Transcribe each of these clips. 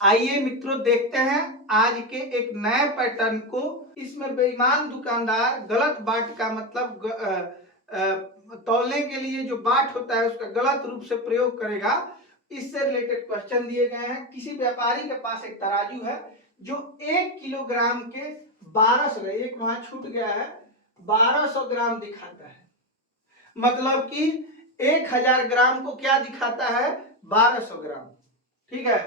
आइए मित्रों देखते हैं आज के एक नए पैटर्न को। इसमें बेईमान दुकानदार गलत बाट का मतलब तौलने के लिए जो बाट होता है उसका गलत रूप से प्रयोग करेगा। इससे रिलेटेड क्वेश्चन दिए गए हैं। किसी व्यापारी के पास एक तराजू है जो 1 किलोग्राम के 1200, एक वहां छूट गया है, 1200 ग्राम दिखाता है। मतलब कि 1000 ग्राम को क्या दिखाता है, 1200 ग्राम। ठीक है,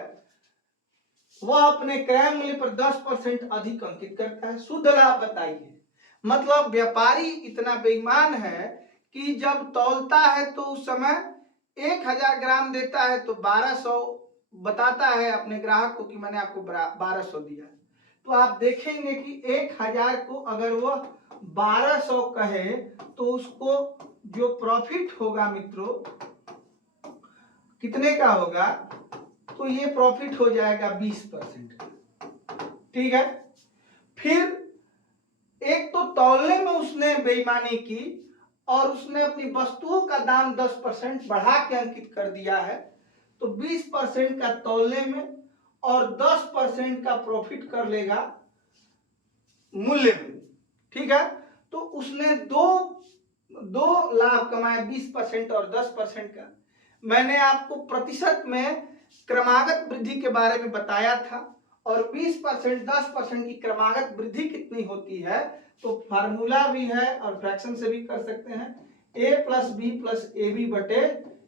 वह अपने क्रय मूल्य पर 10% अधिक अंकित करता है। शुद्ध लाभ बताइए। मतलब व्यापारी इतना बेईमान है कि जब तौलता है तो उस समय 1000 ग्राम देता है तो 1200 बताता है अपने ग्राहक को कि मैंने आपको 1200 दिया। तो आप देखेंगे कि 1000 को अगर वह 1200 कहे तो उसको जो प्रॉफिट होगा मित्रों कितने का होगा, तो ये प्रॉफिट हो जाएगा 20%। ठीक है, फिर एक तो तौलने में उसने बेईमानी की और उसने अपनी वस्तुओं का दाम 10% बढ़ा के अंकित कर दिया है। तो 20% का तौलने में और 10% का प्रॉफिट कर लेगा मूल्य में। ठीक है, तो उसने दो लाभ कमाए, 20% और 10% का। मैंने आपको प्रतिशत में क्रमागत वृद्धि के बारे में बताया था और 20% 10% की क्रमागत वृद्धि कितनी होती है, तो फार्मूला भी है और फ्रैक्शन से भी कर सकते हैं। a plus B plus A B बटे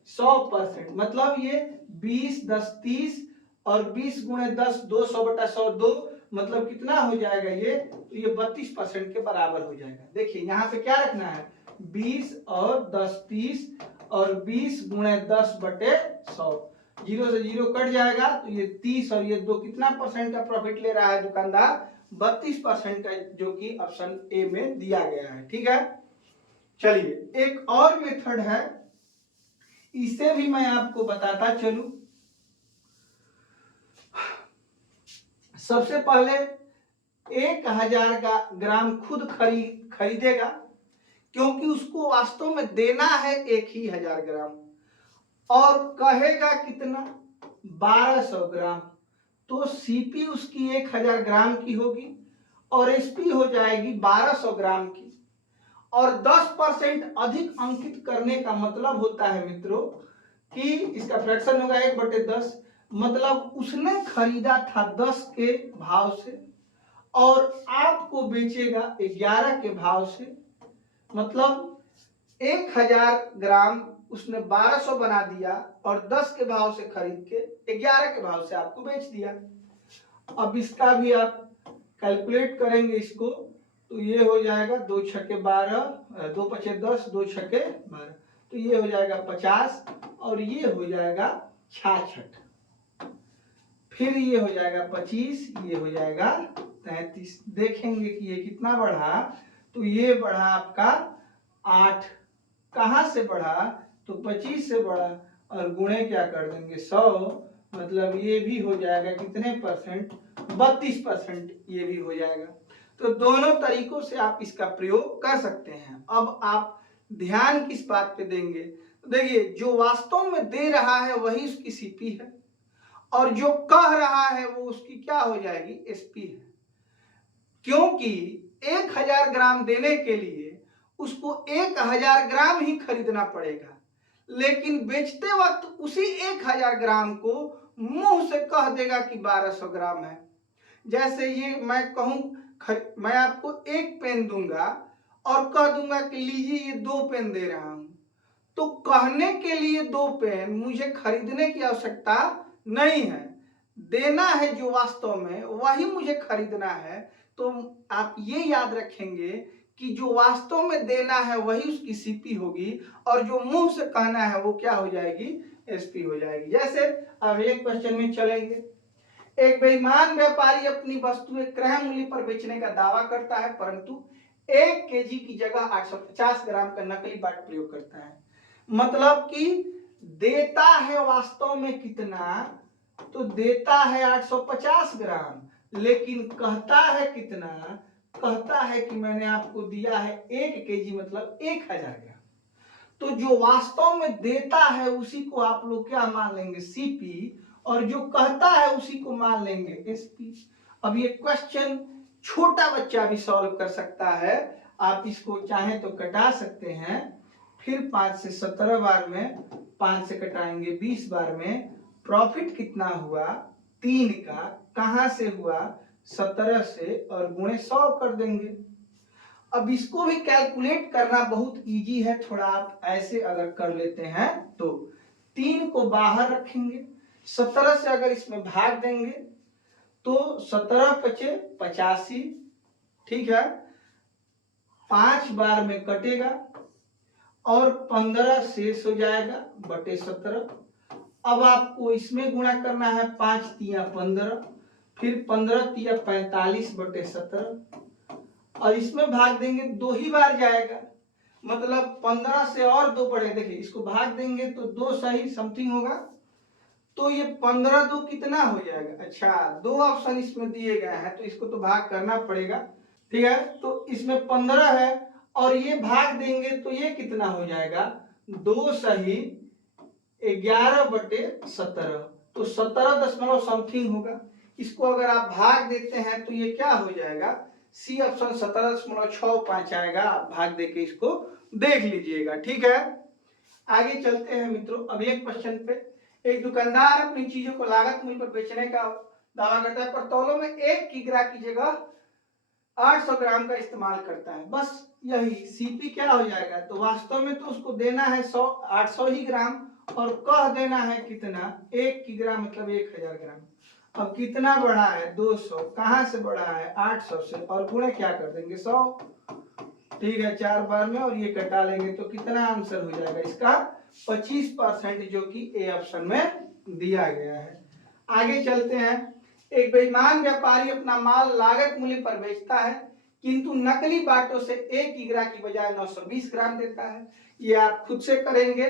100%। मतलब ये 20 10 30 और 20 गुणे 10 200 बटा 100 2, मतलब कितना हो जाएगा ये, तो ये 32% के बराबर हो जाएगा। देखिए यहाँ पे क्या रखना है, 20 और 10 30 और 20 गुणे 10 बटे 100, 0 से 0 कट जाएगा तो ये 30 और ये 2, कितना परसेंट का प्रॉफिट ले रहा है दुकानदार, 32% का, जो कि ऑप्शन ए में दिया गया है। ठीक है, चलिए एक और मेथड है, इसे भी मैं आपको बताता चलूं। सबसे पहले 1000 का ग्राम खुद खरीदेगा, क्योंकि उसको वास्तव में देना है 1000 ग्राम, और कहेगा कितना, 1200 ग्राम। तो सीपी उसकी 1000 ग्राम की होगी और एसपी हो जाएगी 1200 ग्राम की। और 10% अधिक अंकित करने का मतलब होता है मित्रों कि इसका फ्रैक्शन होगा 1/10। मतलब उसने खरीदा था 10 के भाव से और आपको बेचेगा 11 के भाव से। मतलब 1000 ग्राम उसने 1200 बना दिया और 10 के भाव से खरीद के 11 के भाव से आपको बेच दिया। अब इसका भी आप कैलकुलेट करेंगे इसको, तो ये हो जाएगा 2 छक्के 12, 2 पचे 10, 2 छक्के 12, तो ये हो जाएगा 50 और ये हो जाएगा 66। फिर ये हो जाएगा 25, ये हो जाएगा 33। देखेंगे कि ये कितना बढ़ा, तो ये बढ़ा आपका 8। कहां से बढ़ा, तो 25 से बढ़ा और गुणे क्या कर देंगे 100, मतलब ये भी हो जाएगा कितने परसेंट, 32% ये भी हो जाएगा। तो दोनों तरीकों से आप इसका प्रयोग कर सकते हैं। अब आप ध्यान किस बात पे देंगे, तो देखिए जो वास्तव में दे रहा है वही उसकी सीपी है और जो कह रहा है वो उसकी क्या हो जाएगी, एसपी है। क्योंकि 1000 ग्राम देने के लिए उसको 1000 ग्राम ही खरीदना पड़ेगा, लेकिन बेचते वक्त उसी 1000 ग्राम को मुंह से कह देगा कि 1200 ग्राम है। जैसे ये मैं कहूं, मैं आपको एक पेन दूंगा और कह दूंगा कि लीजिए ये 2 पेन दे रहा हूं, तो कहने के लिए 2 पेन मुझे खरीदने की आवश्यकता नहीं है, देना है जो वास्तव में वही मुझे खरीदना है। तो आप ये याद रखेंगे कि जो वास्तव में देना है वही उसकी सीपी होगी और जो मुंह से कहना है वो क्या हो जाएगी, एसपी हो जाएगी। जैसे अगले क्वेश्चन में चलेंगे। एक बेईमान व्यापारी अपनी वस्तुएं क्रय मूल्य पर बेचने का दावा करता है, परंतु 1 केजी की जगह 850 ग्राम का नकली बाट प्रयोग करता है। मतलब कि देता है वास्तव में कितना, तो देता है 850 ग्राम, लेकिन कहता है कितना, कहता है कि मैंने आपको दिया है 1 केजी, मतलब 1000 ग्राम। तो जो वास्तव में देता है उसी को आप लोग क्या मान लेंगे, सीपी, और जो कहता है उसी को मान लेंगे एसपी। अब ये क्वेश्चन छोटा बच्चा भी सॉल्व कर सकता है, आप इसको चाहें तो कटा सकते हैं। फिर 5 से 17 बार में 5 से कटाएंगे 20 बार में, प्रॉफिट कितना हुआ 3 का, कहां से हुआ 17 से, और गुणे 100 कर देंगे। अब इसको भी कैलकुलेट करना बहुत इजी है, थोड़ा आप ऐसे अगर कर लेते हैं तो 3 को बाहर रखेंगे, 17 से अगर इसमें भाग देंगे तो 17 पचे 85, ठीक है, 5 बार में कटेगा और 15 शेष हो जाएगा बटे 17। अब आपको इसमें गुणा करना है, 5 तिया 15, फिर 15 तिया 45 बटे 17, और इसमें भाग देंगे 2 ही बार जाएगा, मतलब 15 से और 2 बढ़े, देखिए इसको भाग देंगे तो 2 सही समथिंग होगा, तो ये 15 2 कितना हो जाएगा। अच्छा, 2 ऑप्शन इसमें दिए गए हैं तो इसको तो भाग करना पड़ेगा, ठीक है। तो इसमें 15 है और ये भाग देंगे तो ये कितना हो जाएगा, 2 सही 11 बटे 17, तो 17 दशमलव समथिंग होगा। इसको अगर आप भाग देते हैं तो ये क्या हो जाएगा, सी ऑप्शन 17.65 आएगा। आप भाग देके इसको देख लीजिएगा, ठीक है। आगे चलते हैं मित्रों अगले क्वेश्चन पे। एक दुकानदार अपनी चीजों को लागत मूल्य पर बेचने का दावा करता है, पर तौलों में 1 किग्रा की जगह 800 ग्राम का इस्तेमाल करता है। बस यही सीपी क्या हो जाएगा, तो वास्तव में तो उसको देना है 800 ही ग्राम, और कह देना है कितना 1 किग्रा मतलब 1000 ग्राम। अब कितना बढ़ा है 200, कहां से बढ़ा है 800 से, और गुणे क्या कर देंगे 100, ठीक है, 4 बार में, और ये कटा लेंगे तो कितना आंसर हो जाएगा इसका 25%, जो कि ए ऑप्शन में दिया गया है। आगे चलते हैं। एक बेईमान व्यापारी अपना माल लागत मूल्य पर बेचता है, किंतु नकली बाटों से 1 किग्रा की बजाय 920 ग्राम देता है। ये आप खुद से करेंगे,